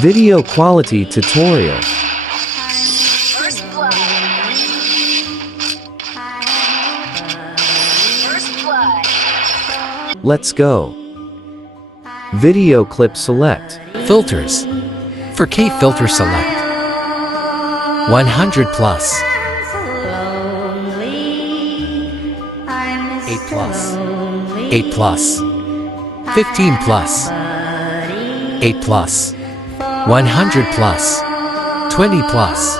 Video quality tutorial. First blood. First blood. Let's go. Video clip select. Filters. For K filter select 100 plus 8 plus 8 plus 15 plus 8 plus 100 plus 20 plus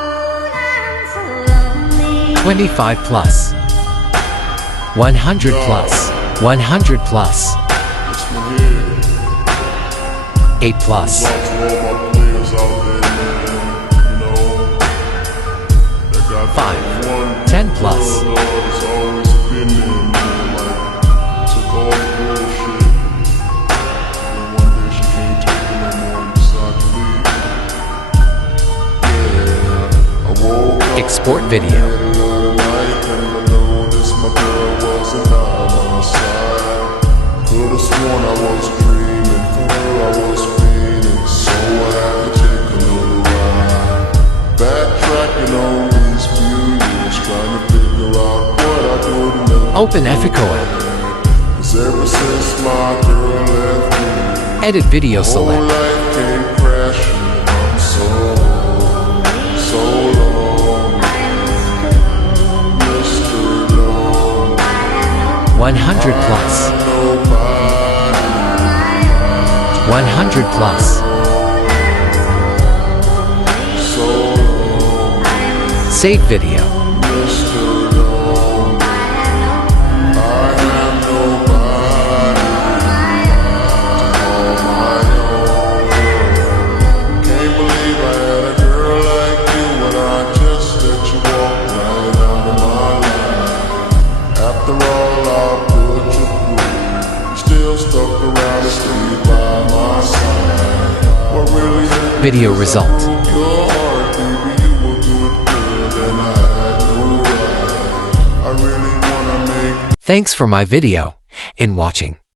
25 plus 100 plus 100 plus 8 plus 5 10 plus 8 export video. Open Efficoil. Edit video select. $100 plus 100 plus Save video. Video result. Thanks for my video in watching.